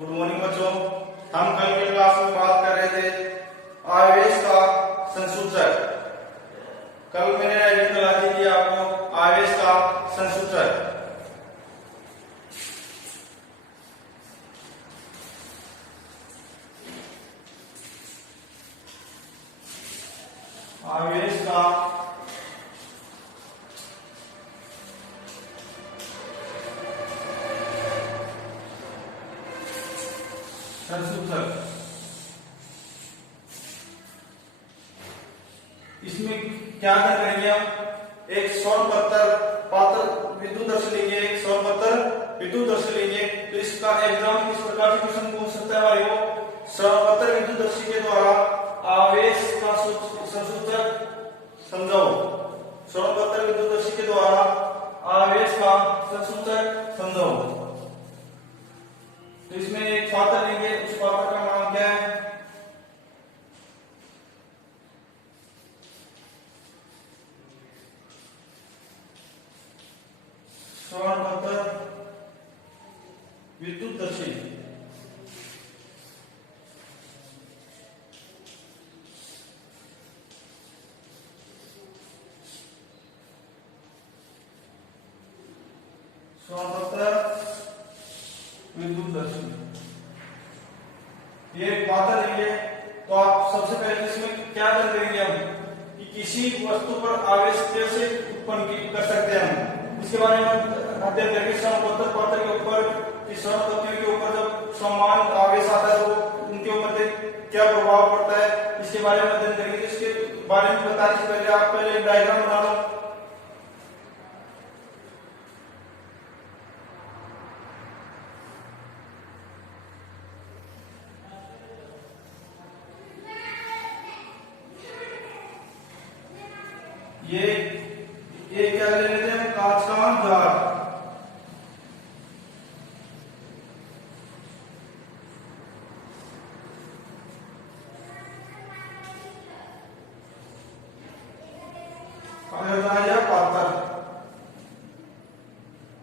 Good morning बच्चों। हम कल के क्लास में बात कर रहे थे आवेश का संसूचक। कल मैंने राइटिंग करा दी थी आपको आवेश का संसूचक। आवेश का संसूचक, इसमें क्या करेंगे हम? एक स्वर्ण पत्थर पात्र विद्युतदर्शी लेंगे, एक स्वर्ण पत्थर विद्युतदर्शी लेंगे। तो इसका एग्जाम किस प्रकार से क्वेश्चन पूछ सकता है हमारे को? स्वर्ण पत्थर विद्युतदर्शी के द्वारा आवेश का संसूचक समझाओ। स्वर्ण पत्थर विद्युतदर्शी के द्वारा आवेश का संसूचक समझाओ। तो इसमें एक पात्र लेंगे, उस पात्र का नाम क्या है? स्वर्ण पत्थर विद्युतदर्शी। स्वर्ण पत्थर विद्युतदर्शी ये पात्र लेंगे। तो आप सबसे पहले इसमें क्या करेंगे हम कि किसी वस्तु पर आवेश कैसे उत्पन्न कर सकते हैं हम, इसके बारे में अध्ययन करेंगे। स्वर्ण पत्थर पात्र के ऊपर, स्वर्ण पत्थर के ऊपर जब समान आवेश आता है तो उनके ऊपर क्या प्रभाव पड़ता है, इसके बारे में अध्ययन करेंगे। इसके बारे में बताने से पहले आप पहले एक डायग्राम बना लो। ये क्या ले लेते हैं? कांच का जार। पात्र,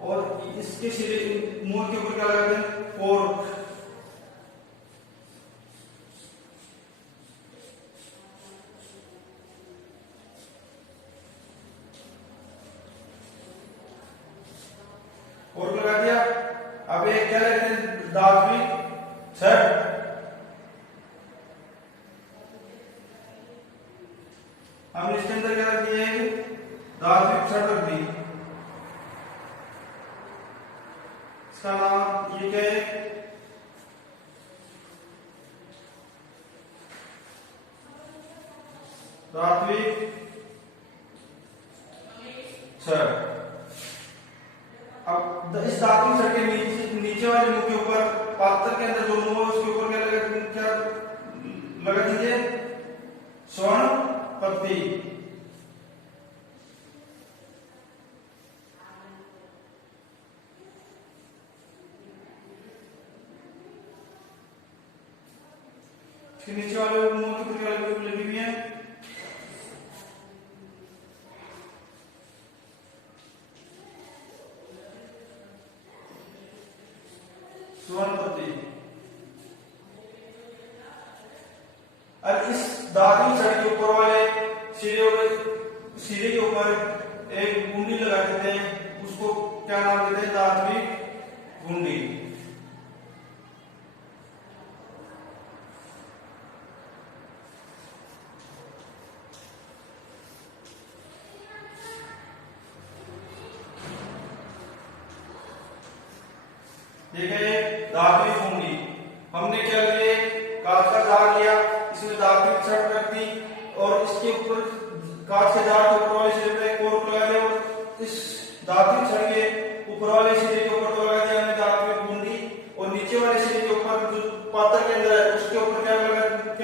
और इसके सिरे मूल के ऊपर क्या लगाते हैं? कोर्क। और लगा दिया। अब एक क्या लेते हैं? धात्विक छड़। हमने इसके अंदर क्या रख दिया है? धात्विक छड़ रख दी। इसका नाम ये क्या है? धात्विक छड़। अब इस धातु छड़ के नीचे वाले मुंह के ऊपर, पात्र के अंदर जो मुंह है उसके ऊपर क्या लगा दीजिए? स्वर्ण पत्ती। नीचे वाले मुंह के ऊपर क्या लगी हुई है? स्वर्ण पत्ती। अब इस धातु छड़ के ऊपर वाले सिरे के ऊपर एक गुंडी लगा देते हैं, उसको क्या नाम देते हैं? धात्विक गुंडी। देखिए धात्विक गुंडी हमने क्या लिए? कांच का जार लिया, इसमें धात्विक छड़ रख दी और इसके ऊपर कांच के जार के ऊपर वाले सिरे पे कोर्क लगा दिया और इस धात्विक छड़ के ऊपर वाले सिरे के ऊपर लगा दिया हमने धात्विक गुंडी, और नीचे वाले सिरे के ऊपर जो पात्र के अंदर है उसके ऊपर क्या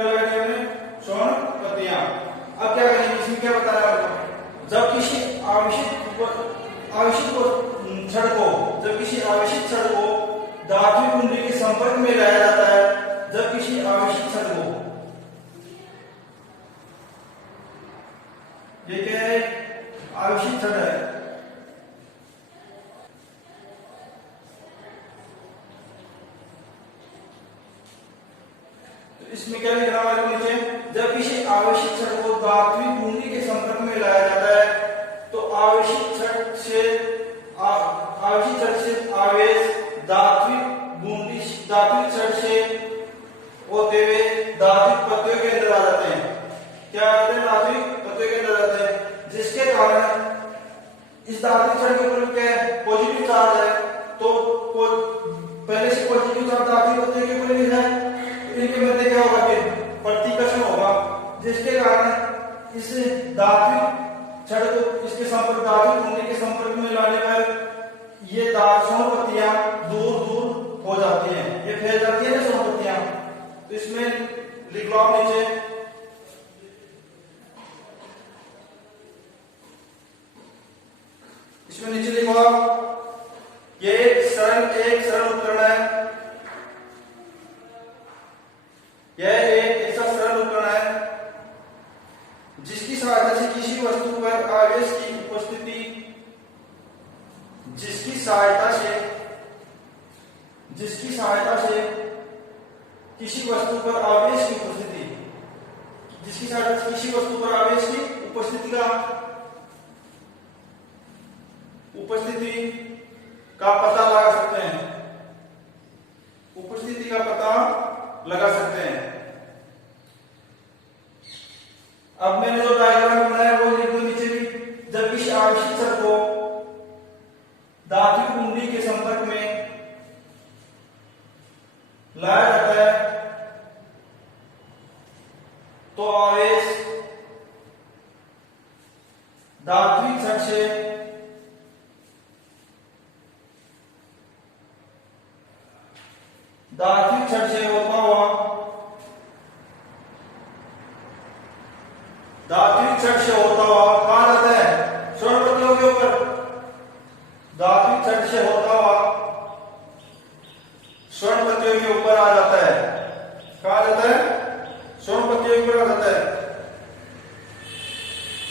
लगा दिया हमने? स्वर्ण पत्तियां। अब क्या करेंगे? इसमें क्या बता रहा है? जब किसी आवेशित छड़ को धात्विक कुंडली के संपर्क में लाया जाता है, जब किसी आवेशित छड़ को, ये क्या है? आवेशित छड़ है। इसमें क्या लिखना हमारे को नीचे, जब किसी आवेशित छड़ को धात्विक बूंदी के संपर्क में लाया जाता है तो आवेशित छड़ से आवेश धात्विक छड़ से होते हुए धात्विक पत्तियों के अंदर आ जाते हैं। क्या आते हैं? धात्विक पत्तियों के अंदर आते हैं, जिसके कारण इस धात्विक छड़ के ऊपर क्या है? पॉजिटिव चार्ज है। तो पहले से पॉजिटिव चार्ज धात्विक पत्तियों के ऊपर है, इनके मध्य क्या होगा? फिर प्रतिकर्षण होगा, जिसके कारण इस धात्विक छड़ को इसके संपर्क धात्विक बूंदी के संपर्क में लाने पर ये सोन पत्तियां दूर दूर हो जाती हैं, ये फैल जाती है ना सोन पत्तियां। तो इसमें लिख लो आप नीचे, इसमें नीचे लिखो आप, ये एक सरल उपकरण है। यह एक ऐसा सरल उपकरण है जिसकी सहायता से किसी वस्तु पर आवेश की उपस्थिति जिसकी सहायता से किसी वस्तु पर आवेश की उपस्थिति का पता लगा सकते हैं। अब मैंने जो डायग्राम बनाया वो लिख दो नीचे भी। जब किसी आवेशित छड़ को धात्विक बूंदी के संपर्क में लाया जाता है तो आवेश धात्विक छड़ से होता हुआ कहां जाता है? स्वर्ण पत्तियों के ऊपर। धात्विक छड़ से होता हुआ स्वर्ण पत्तियों के ऊपर आ जाता है। कहां जाता है? स्वर्ण पत्तियों के ऊपर आ जाता है।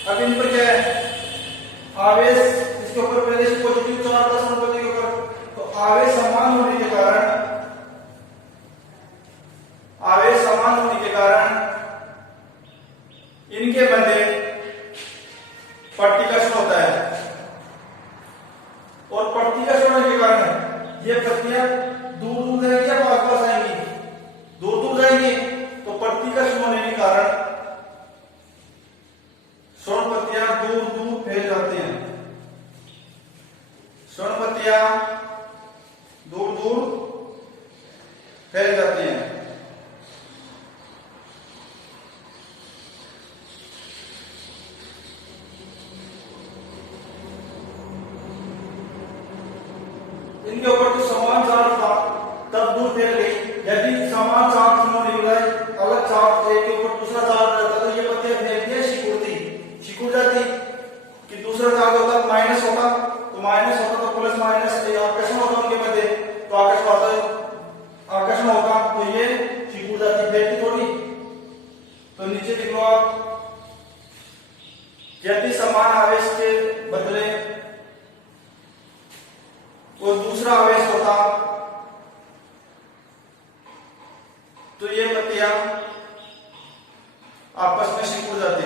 अब इन पर क्या है? आवेश इसके ऊपर पहले से पॉजिटिव चार्ज था स्वर्ण पत्ती के ऊपर, तो आवेश समान होने के कारण इनके मध्य प्रतिकर्षण होता है, और प्रतिकर्षण होने के कारण ये पत्तियां दूर दूर जाएंगी या पास पास आएंगी? दूर दूर जाएंगी। तो प्रतिकर्षण होने के कारण स्वर्ण पत्तियां दूर दूर फैल जाती हैं। स्वर्ण पत्तियां दूर दूर फैल जाती हैं। इनके ऊपर जो समान चार्ज था तब दूर फैल गई। यदि समान चार्ज नहीं मिला, अलग चार्ज एक के ऊपर दूसरा चार्ज रहता तो ये पत्तियां फैलती सिकुड़ जाती। कि दूसरा चार्ज होता माइनस होता तो प्लस माइनस आकर्षण होता उनके मध्य, तो आकर्षण होता तो ये सिकुड़ जाती, फैलती थोड़ी। तो नीचे लिख लो आप, यदि समान आवेश के बदले कोई दूसरा आवेश होता तो ये पत्तियां आपस में सिकुड़ जाती।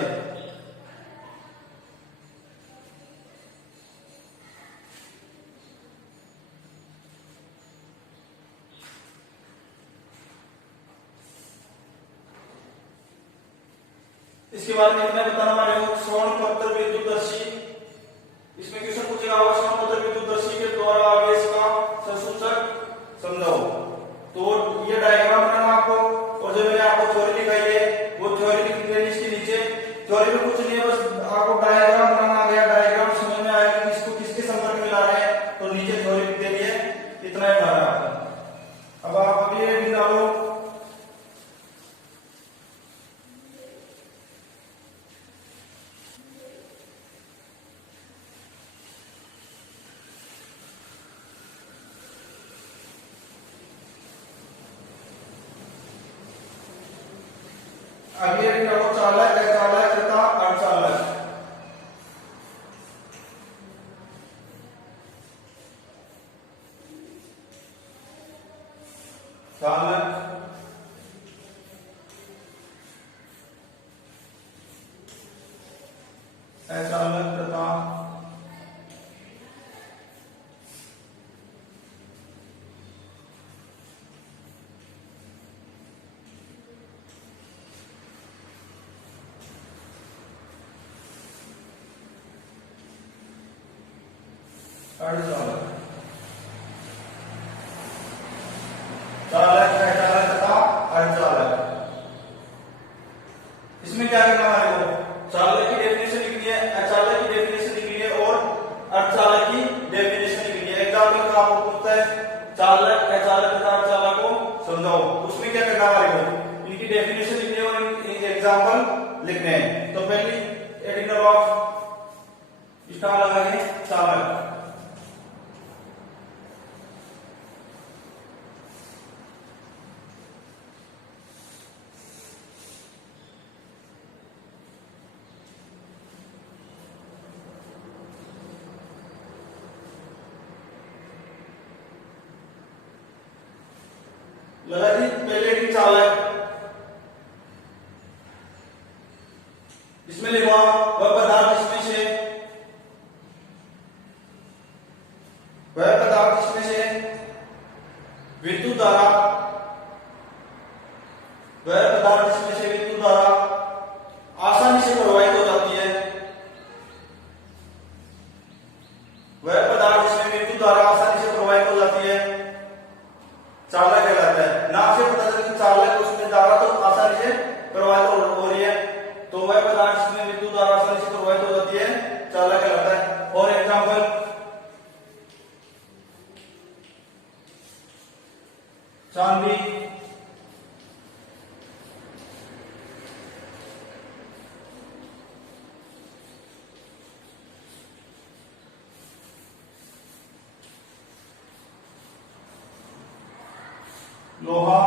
इसके बाद में मैं बताना वाला हूं स्वर्ण पत्र विद्युतदर्शी। इसमें क्वेश्चन पूछेगा स्वर्ण पत्र विद्युतदर्शी के द्वारा आवेश का संसूचक समझाओ। तो ये डायग्राम बनाना आपको, और जो मैंने आपको थ्योरी दिखाई है वो थ्योरी लिख लेनी इसके नीचे। थ्योरी में कुछ नहीं है, बस आपको डायग्राम बनाना आ गया, डायग्राम समझ में आएगा कि इसको किसके संपर्क में ला रहे हैं, तो नीचे थ्योरी लिख देनी है। इतना ही माना आपका। अब आप अभी ये डालो, अभी चालक अचालक तथा अर्धचालक। चालक अचालक तथा अर्धचालक। चालक, अचालक तथा अर्धचालक। इसमें क्या करना है हमारे को? चालक की डेफिनेशन लिखनी है, अचालक की डेफिनेशन लिखनी है और अर्धचालक की डेफिनेशन लिखनी है। एग्जाम्पल का आपको पूछता है चालक, अचालक तथा अर्धचालक को समझाओ, उसमें क्या करना है हमारे को? इनकी डेफिनेशन लिखनी है और इनके एग्जाम्पल लिखने हैं। तो पहली एडिटर ऑफ स्टार लगाएंगे चालक। लगा जी पहले की चालक, इसमें लिखा वह पदार्थ जिसमें से विद्युत धारा आसानी से प्रवाहित हो जाती है। वह पदार्थ जिसमें विद्युत धारा आसानी से प्रवाहित हो जाती है चालक कहलाता है। नाम से पता चलता है चालक, उसमें धारा तो आसानी से प्रवाहित हो रही है, तो वह पदार्थ जिसमें विद्युत धारा आसानी से प्रवाहित हो जाती है चालक कहलाता है। और एग्जांपल चांदी, लोहा,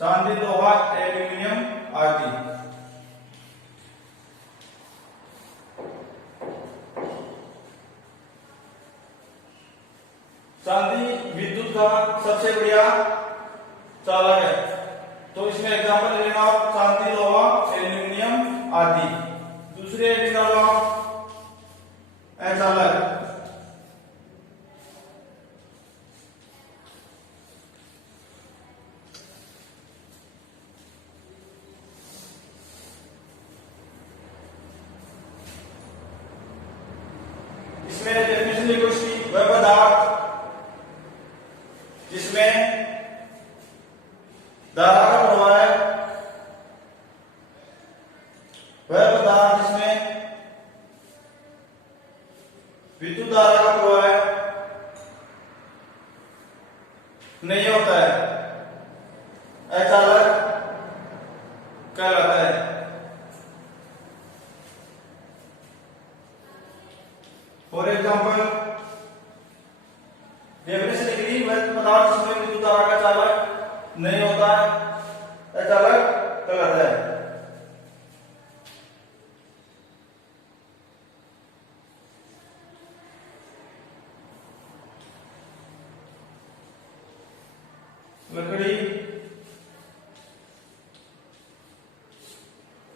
चांदी, लोहा, एल्यूमिनियम आदि। चांदी विद्युत का सबसे बढ़िया चालक है, तो इसमें एग्जांपल लेना आप चांदी, लोहा, एल्यूमिनियम आदि। दूसरे निकालो अचालक, इसमें डेफिनेशन लिखो इसकी, वह पदार्थ जिसमें धारा का प्रवाह है, वह पदार्थ जिसमें विद्युत धारा का प्रवाह नहीं होता है अचालक कहलाता है। फॉर एग्जाम्पल डेफिनेशन लिख ली, वह पदार्थ जिसमें विद्युत धारा का चालक नहीं होता है अचालक कहलाता है।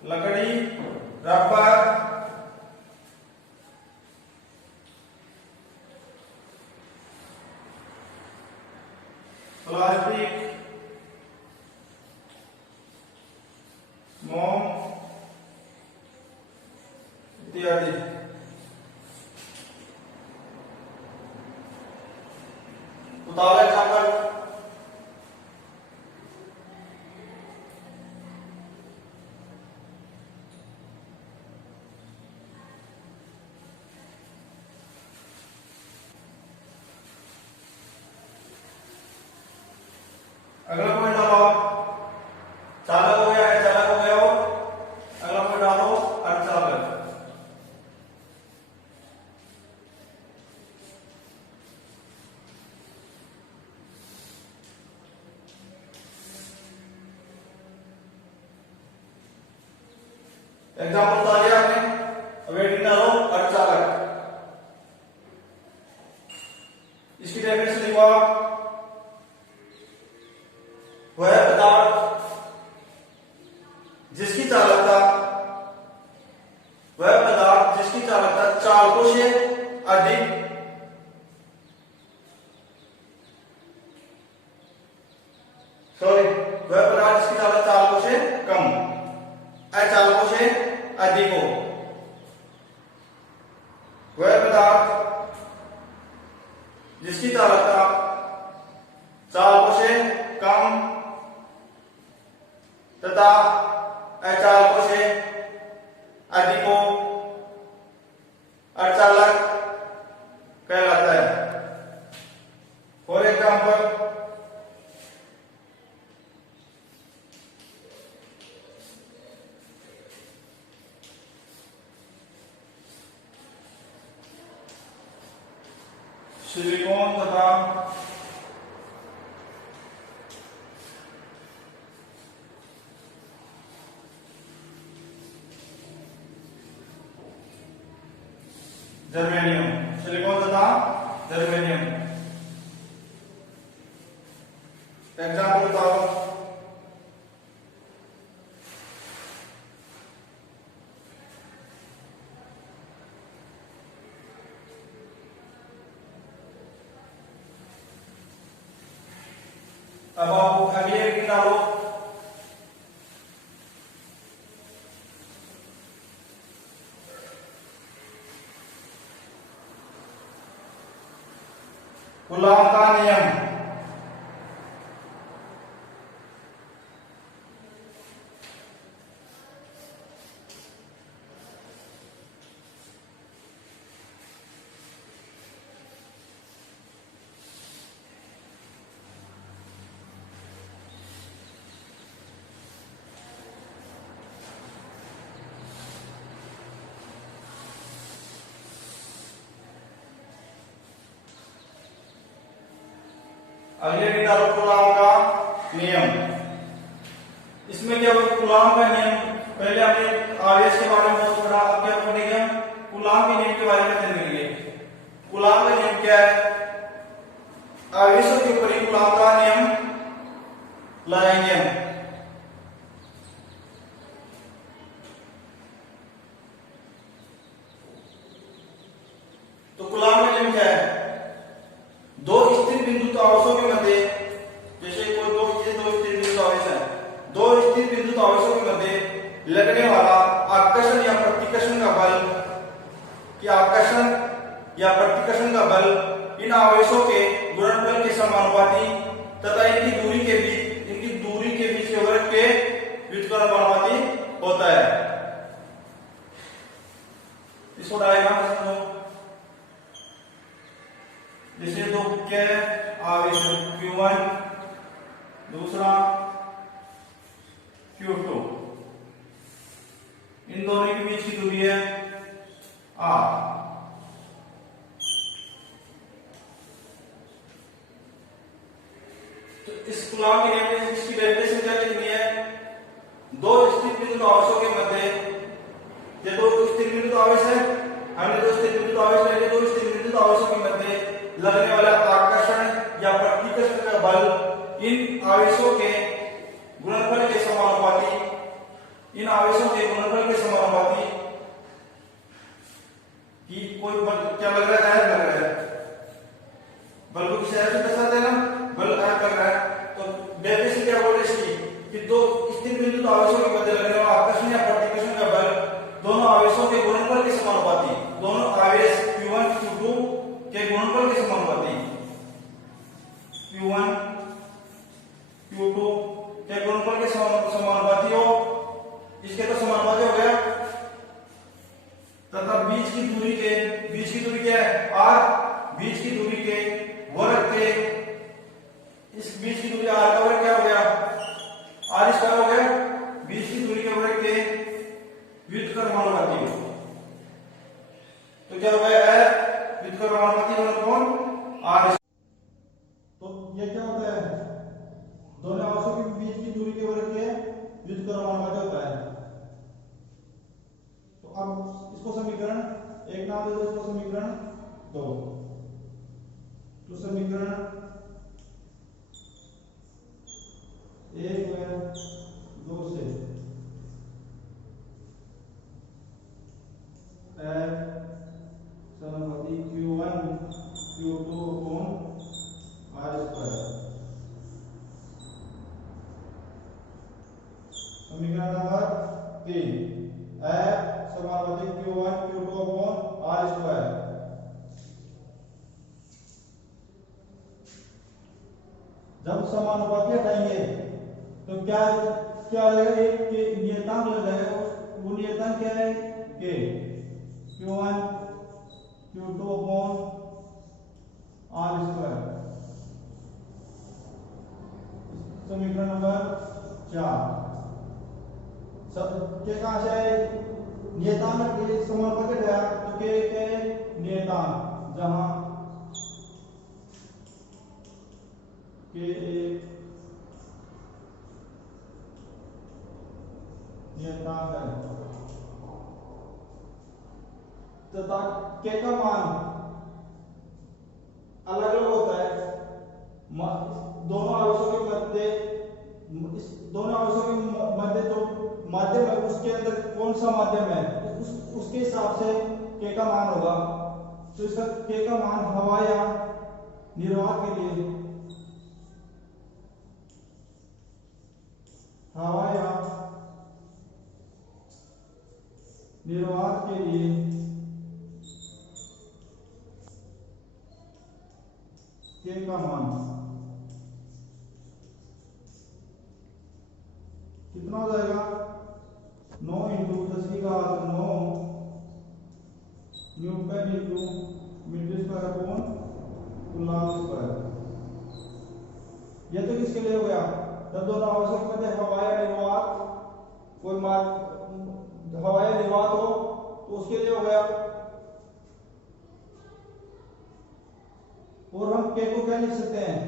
लकड़ी, रबर, प्लास्टिक, मोम इत्यादि। बताओ एग्जाम्पल। अगला पॉइंट डालो, चालक हो गया, अचालक हो गया, और अगला पॉइंट डालो अर्धचालक। एग्जाम्पल बता दिया आपने, अब हेडिंग डालो अर्धचालक। सॉरी वह पदार्थ जिसकी चालकता चालकों से कम अचालकों से अधिक हो। वह पदार्थ जिसकी चालकता चालकों से कम तथा अचालकों से अधिक हो अर्धचालक कहलाता है। फॉर एग्जाम्पल सिलिकॉन तथा जर्मेनियम, सिलिकॉन तथा जर्मेनियम। एग्जाम्पल बताओ। अब आप अगले रीडिंग डालो। कूलॉम का नियम। अगले रीडिंग डालो कूलॉम का नियम। इसमें क्या होगा कूलॉम का नियम, पहले हमने आवेश के बारे में बहुत पढ़ा, अब क्या पढ़ेंगे हम कूलॉम के नियम के बारे में जानेंगे। कूलॉम का नियम क्या है? आवेशों के ऊपर ही कूलॉम का नियम लगाएंगे हम। तो कूलॉम का नियम क्या है? दो स्थिर बिंदु आवेशों के मध्य, जैसे कोई दो स्थिर बिंदु आवेश है, दो स्थिर बिंदु आवेशों के मध्य लगने वाला आकर्षण या प्रतिकर्षण का बल, कि आकर्षण या प्रतिकर्षण का बल इन आवेशों के गुणनफल के समानुपाती तथा इनकी दूरी के बीच के वर्ग के व्युत्क्रमानुपाती होता है। इसको डायग्राम समझो। जैसे दो क्या है आवेश Q1, दूसरा Q2, इन दोनों के बीच की दूरी है R। तो इस कूलॉम के नियम में इसकी डेफिनेशन क्या लिखनी है? दो स्थिर बिंदु आवेशों के मध्य, ये दो स्थिर बिंदु आवेश है, हमने दो स्थिर बिंदु आवेश ले लिए, दो स्थिर बिंदु आवेशों के मध्य लगने वाला आकर्षण या प्रतिकर्षण का बल इन आवेशों के गुणनफल के समानुपाती, इन आवेशों के गुणनफल के समानुपाती कि कोई बल क्या लग रहा है? लग रहा है बल को किसी से दर्शाते हैं ना, बल लग रहा है। तो डेफिनेशन क्या बोल रही है कि दो स्थिर बिंदु आवेशों के मध्य लगने वाला आकर्षण या प्रतिकर्षण का बल दोनों आवेशों के गुणनफल के समानुपाती, दोनों आवेश Q1 Q2 के गुणनफल के समानुपाती, Q1 Q2 के गुणनफल के समानुपाती हो, इसके तो समानुपाती हो गया, तथा बीच की दूरी क्या है? R। बीच की दूरी के वर्ग के, इस बीच की दूरी R का वर्ग क्या हो गया? R स्क्वायर हो गया। बीच की दूरी के वर्ग के व्युत्क्रमानुपाती हो, तो क्या हो गया? व्युत्क्रमानुपाती R। तो ये क्या होता है? दोनों आवेशों के बीच की दूरी के वर्ग के व्युत्क्रमानुपाती होता है। तो अब इसको समीकरण एक नाम दे दो, इसको समीकरण 2। तो समीकरण 1 व 2 से समानुपाती Q1 Q2 R square 3 F समानुपाती Q1 Q2 upon R square. जब समानुपाती हटाएंगे तो क्या क्या आ जाएगा, एक के नियतांक लग जाएगा, वो नियतांक क्या है के Q1 Q2 upon R square. समीकरण नंबर 4 सब के कहां से आए, नियतांक के समानुपाती हटाया तो के नियतांक, जहां के एक नियतांक है तथा के का मान अलग अलग होता है। दोनों आवेशों के मध्य, इस दोनों आवेशों के मध्य जो माध्यम है उसके अंदर कौन सा माध्यम है उसके हिसाब से के का मान होगा। तो इसका के का मान हवा या निर्वात के लिए, हवा या निर्वात के लिए के का मान कितना हो जाएगा, 9 इंटू 10 की घात 9 newton into metre square upon coulomb square. ये तो किसके लिए हो गया, जब दोनों आवेशों के मध्य हवा या निर्वात, कोई हवा या निर्वात हो तो उसके लिए हो गया। और हम के को क्या लिख सकते हैं,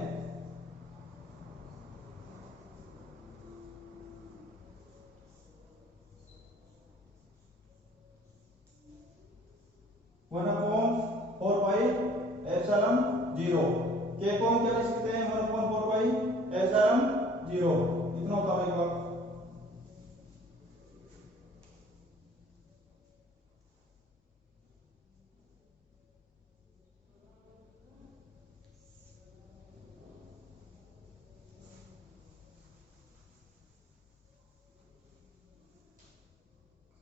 वन अपॉन 4 पाई एप्सिलॉन 0। के को हम क्या लिख सकते हैं, 1 अपॉन 4 पाई एप्सिलॉन 0। इतना होता है।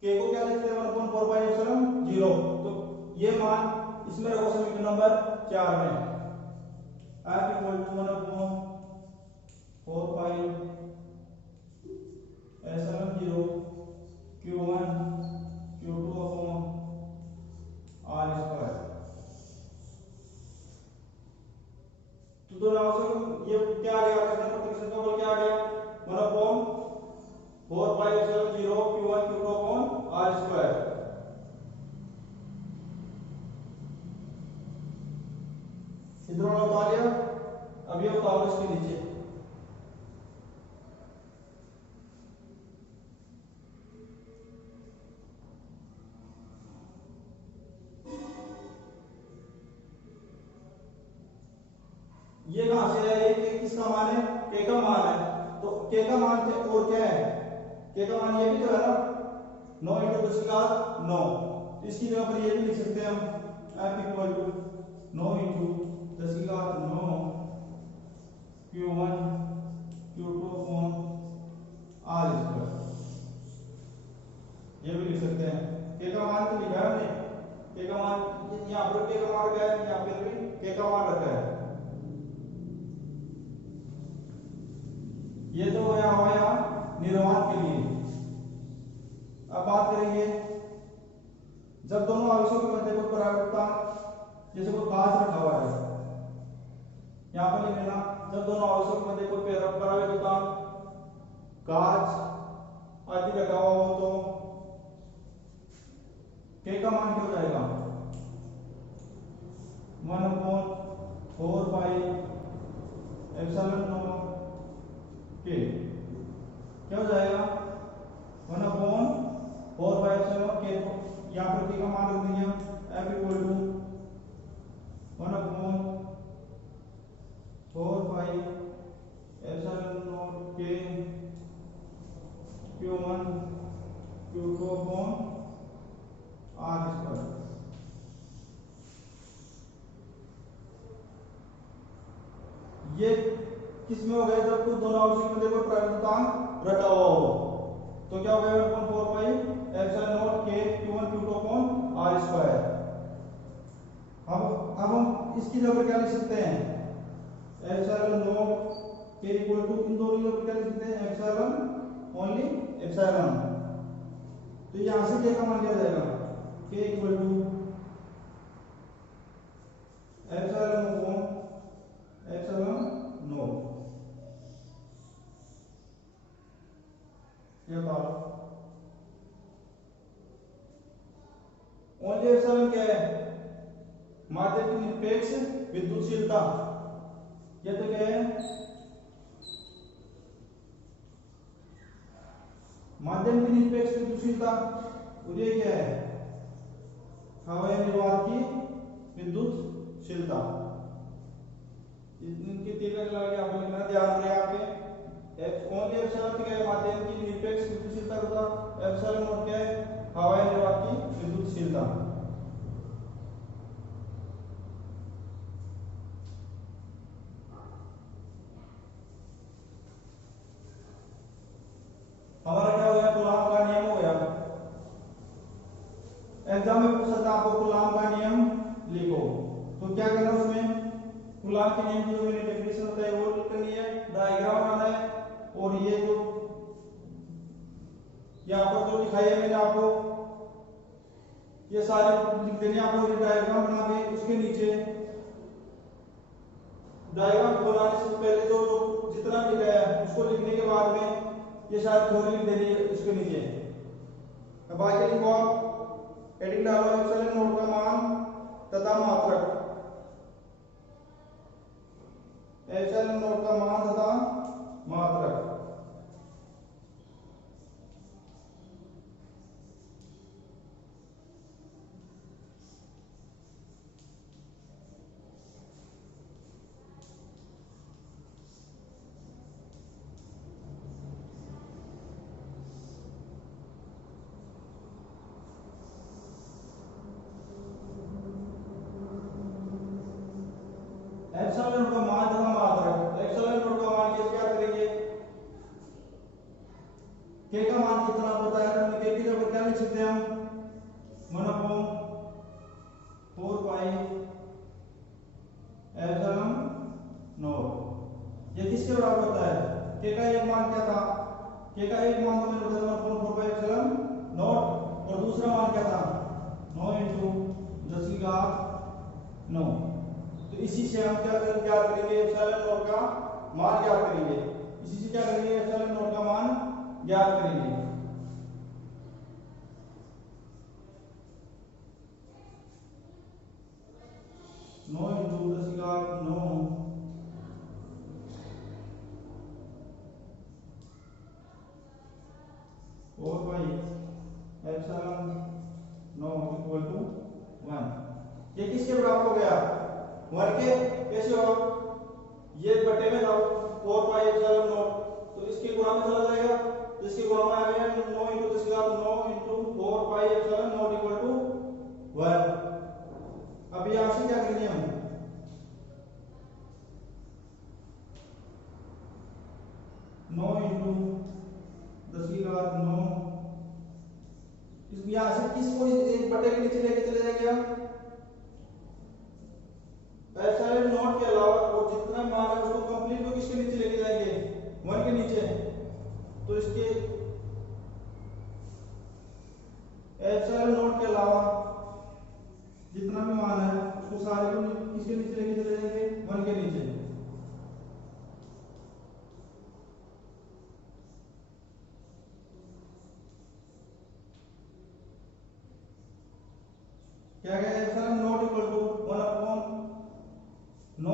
के को क्या लिखते हैं, 1/4 पाई एप्सिलॉन 0। तो ये मान इसमें रखो समीकरण नंबर 4 में, F equal to 1/4 pi epsilon 0 Q1 Q2 upon R square. तो दोनों आवेशों ये क्या आ गया, प्रतिशत का बल क्या आ गया, 1/4 pi epsilon 0 Q1 Q2 upon R square. इतना बता लिया। अब ये बताओ इसके नीचे ये कहां से है, ये किसका मान है, के का मान है। तो के का मान से और क्या है, के का मान ये भी तो है ना, 9 इंटू 10 का 9। तो इसकी जगह पर ये भी लिख सकते हैं हम, F इक्वल टू 9 इंटू 10 की घात 9 Q1 Q2 upon R square. ये भी लिख सकते हैं। के का मान तो लिखा है हमने, के का मान यहाँ पर के का मान रखा है, यहाँ पर भी के का मान रखा है। ये तो है हवा निर्वात के लिए। अब बात करेंगे जब दोनों आवेशों के मध्य कोई परावर्तन, जैसे कोई कांच रखा हुआ है, यहां पर लिख लेना, जब दोनों आवेशों के मध्य कोई परावर्तन कांच आदि रखा हुआ हो तो के का मान क्या हो जाएगा, 1/4 पाई एप्सिलॉन 0 के क्या हो जाएगा, 1/4 पाई एप्सिलॉन के। यहाँ पर के का मान रख देंगे हम, F equal to 1/4 pi epsilon 0 के Q1 Q2 upon R square. ये किस में हो गया, जब तो दोनों आवेशों के मध्य कोई परावर्तन रखा हुआ हो तो क्या हो गया 1/4 पाई एप्सिलॉन नॉट के Q1 Q2 upon R square. अब हम इसकी जगह क्या लिख सकते हैं एप्सिलॉन नॉट के इक्वल टू इन दोनों की जगह क्या लिख सकते हैं एप्सिलॉन ओनली एप्सिलॉन। तो यहां से k का मान क्या हो जाएगा k equal to epsilon upon epsilon naught. ये बताओ ओनली एप्सिलॉन क्या है माध्यम की निरपेक्ष विद्युतशीलता। ये तो क्या है माध्यम की निरपेक्ष विद्युतशीलता और ये क्या है हवाई निर्वात की विद्युतशीलता। इनके तीन लगा के आपको लिखना ध्यान रहे आपके ओनली एप्सिलॉन क्या है माध्यम की निरपेक्ष विद्युतशीलता तथा एप्सिलॉन नॉट क्या है हवाई निर्वात की विद्युतशीलता। हमारा क्या हो गया कूलाम का नियम हो गया। एग्जाम में पूछ सकता आपको कूलाम का नियम लिखो तो क्या करना उसमें कूलाम के नियम की जो मैंने डेफिनेशन होता है वो लिख करनी है डायग्राम बनाना है और ये जो यहाँ पर जो लिखाई है मैंने आपको ये सारे लिख देने आपको डायग्राम बना के उसके नीचे डायग्राम बनाने से पहले जो जो जितना भी लिखा है उसको लिखने के बाद में ये शायद थ्योरी लिख देनी है उसके नीचे। अब आगे लिखो आप हेडिंग डालो एप्सिलॉन नॉट का मान तथा मात्रक एप्सिलॉन नॉट का मान तथा मात्रक। एप्सिलॉन नॉट का मान तथा मात्रक एप्सिलॉन नॉट का मान कैसे क्या करेंगे k का मान कितना होता है तो k की जगह क्या लिख सकते हैं हम 1/4 पाई एप्सिलॉन नॉट। ये किसके बराबर होता है k का एक मान क्या था k का एक मान तो मैंने बताया 1/4 पाई एप्सिलॉन नॉट और दूसरा मान क्या था 9 × 10⁹। तो इसी से हम क्या करेंगे एप्सिलॉन नॉट का मान ज्ञात करेंगे। इसी से क्या करेंगे एप्सिलॉन नॉट का मान ज्ञात करेंगे। नौ इंटू 10⁹ और भाई एप्सिलॉन नॉट इक्वल टू 1। ये किसके बराबर हो गया 1 के कैसे हो ये बटे में था 4 पाई एप्सिलॉन नॉट तो इसके गुणा में चला जाएगा तो इसके गुणा में आ गया 9 × 10⁹ 9 × 4 pi epsilon naught equal to 1। अब यहां से क्या करेंगे हम 9 × 10⁹ इस यहां से किसको एक बटे के नीचे लेके चले जाएंगे हम एप्सिलॉन नॉट के अलावा और जितना मान है उसको कंप्लीट को किसके नीचे लेके जाएंगे 1 के नीचे। तो इसके एप्सिलॉन नॉट के अलावा जितना भी मान है उसको सारे को किसके नीचे लेके चले जाएंगे 1 के नीचे। क्या क्या एप्सिलॉन नॉट इक्वल टू 1/9 ×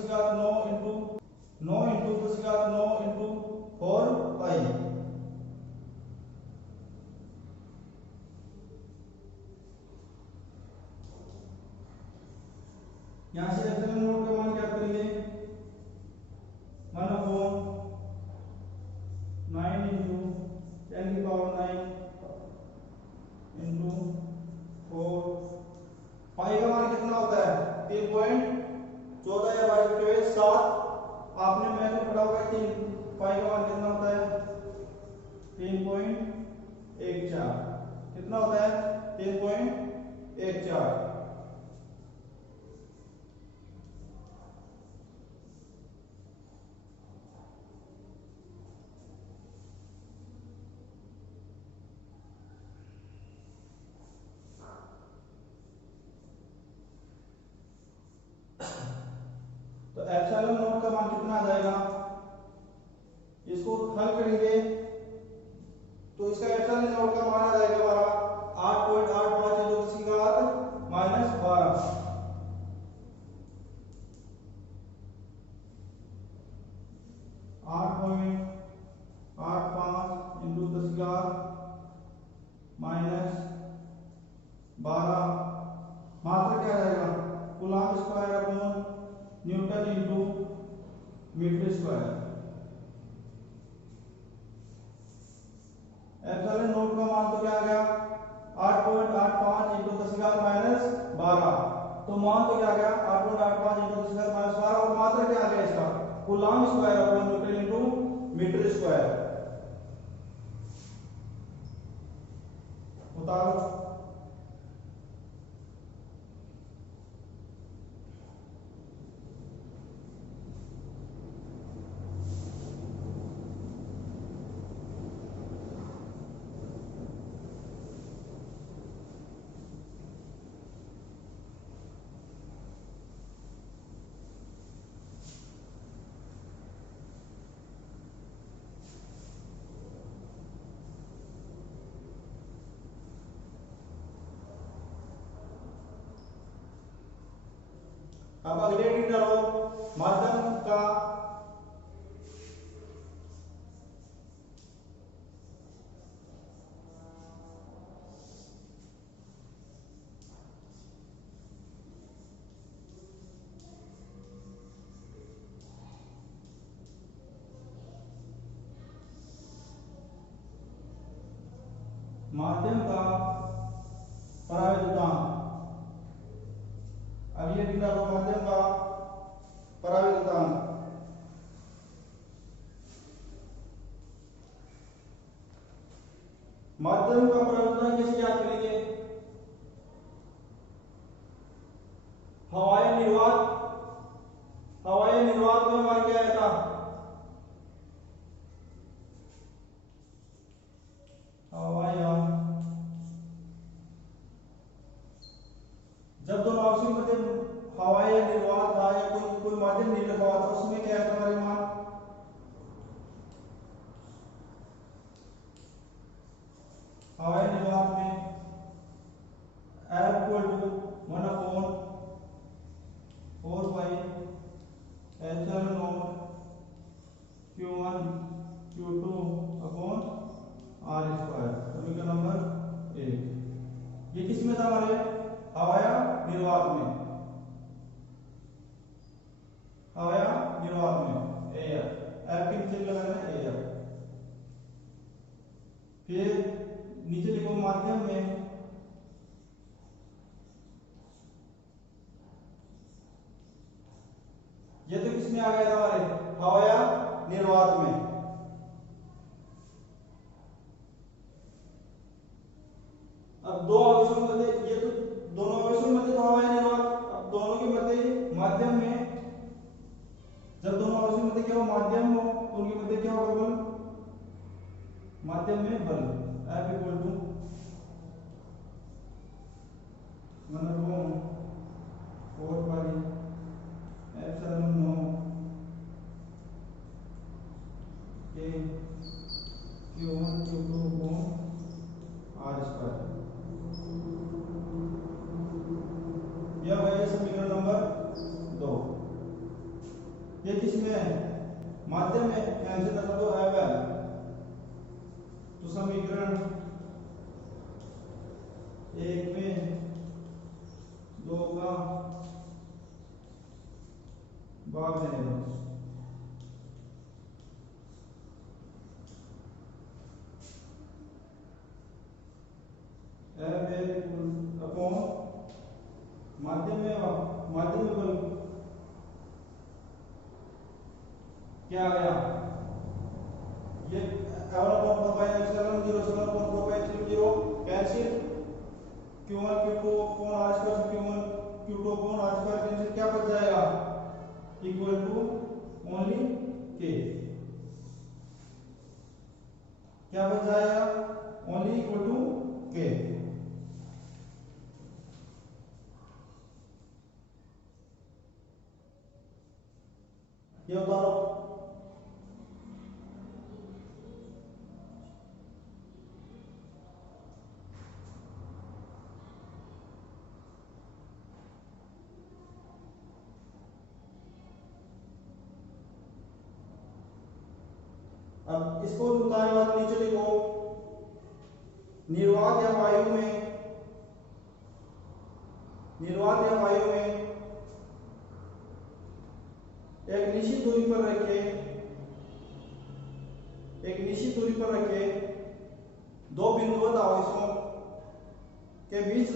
10⁹ 9 × 4 पाई। यहां से एप्सिलॉन नॉट का मान क्या करेंगे 1/9 × 10⁹ into 4 पाई का मान कितना होता है 3.14 या 22.7 आपने मैंने पढ़ा होगा 3 पाई का मान कितना होता है 3.14 कितना होता है 3.14। तो एप्सिलॉन नॉट का मान कितना आ जाएगा, इसको हल करेंगे तो इसका एप्सिलॉन नॉट का मान आ जाएगा हमारा 8.85 × 10⁻12 8.85 × 10⁻12 मात्रा क्या आ जाएगा coulomb square upon newton into metre square. Epsilon naught का मान तो क्या आ गया 8.85 × 10⁻12 तो मान तो क्या आ गया 8.85 × 10⁻12 और मात्रा क्या आ गया इसका coulomb square upon newton into metre square. उतारो अब अगले डी डालो माध्यम का माध्यम का पराविद्युतांक। अब ये बिंदु को माध्यम का पराविद्युतांक माध्यम का पराविद्युतांक कैसे ज्ञात करेंगे हवाई निर्वात में मान क्या आया था जब दोनों आपसी मध्य हवाई या निर्वात था या कोई माध्यम नहीं लगा हुआ था उसमें क्या है तुम्हारे मान हवाई निर्वात में F = 1/4 epsilon not Q1 Q2 upon R²। समीकरण नंबर 1 ये किस में था हमारे हवाया निर्वात में एयर एफ के नीचे लगाना है एयर। फिर नीचे लिखो माध्यम में ये तो किसमें आ गया था हमारे हवाया निर्वात में। अब दो आवेशों के मध्य ये तो दोनों आवेशों के मध्य तो हवाया निर्वात अब दोनों के मध्य माध्यम में जब दोनों आवेशों के मध्य क्या हो माध्यम हो तो उनके मध्य क्या होगा बल माध्यम में बल F = 1/4 एप्सिलॉन नॉट के Q1 Q2 अपॉन R²। यह हो गया समीकरण नंबर 2। ये किसमें है माध्यम में कैंसिल कर दो Fl तो समीकरण 1 में 2 का भाग देने दो F अपॉन माध्यम में बल क्या आ गया ये cancel Q1 Q2 upon R square Q1 Q2 upon R square cancel, क्या बच जाएगा इक्वल टू ओनली K, क्या बच जाएगा ओनली इक्वल टू K। ये उतारो। अब इसको उतारने बाद नीचे लिखो, निर्वात या वायु में एक निश्चित दूरी पर रखे दो बिंदुवत आवेशों के बीच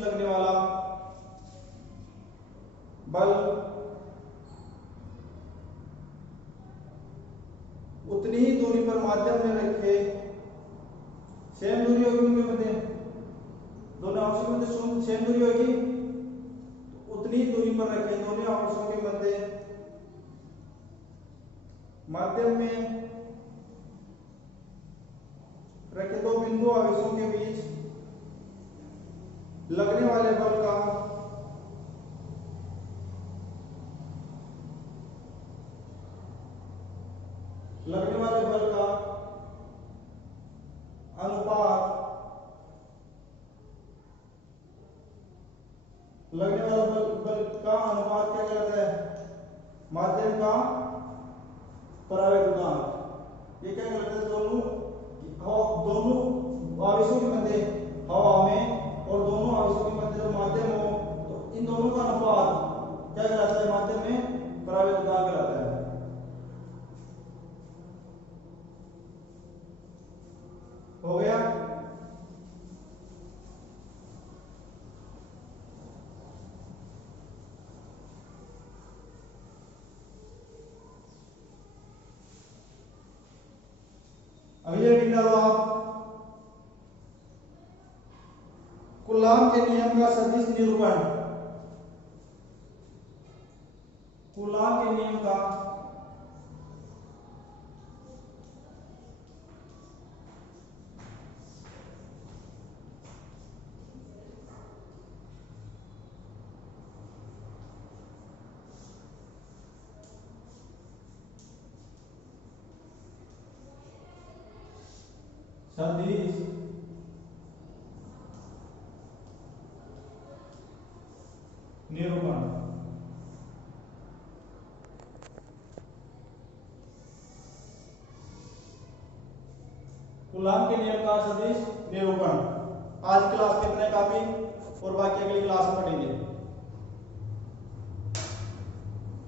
लगने वाला बल उतनी ही दूरी पर माध्यम में रखे, सेम दूरी होगी उनके मध्य, दोनों आवेशों के मध्य सेम दूरी होगी, उतनी ही दूरी पर रखे दोनों आवेशों के मध्य माध्यम में रखे दो बिंदु आवेशों के बीच लगने वाले बल का अनुपात, लगने वाला बल का अनुपात क्या कहलाता है, माध्यम का परावैद्युतांक। ये क्या कहलाता है, दोनों आवेशों के मध्य हवा में और दोनों आवेशों के मध्य जो माध्यम हो, तो इन दोनों का अनुपात क्या कहलाता है, माध्यम में परावैद्युतांक कहलाता है। हो गया। अगले रीडिंग डालो आप, कूलाम के नियम का सदिश निरूपण। कूलाम के नियम का सदिश निरूपण। कूलाम के नियम का सदिश निरूपण। आज क्लास में इतने काफी, और बाकी अगली क्लास में पढ़ेंगे।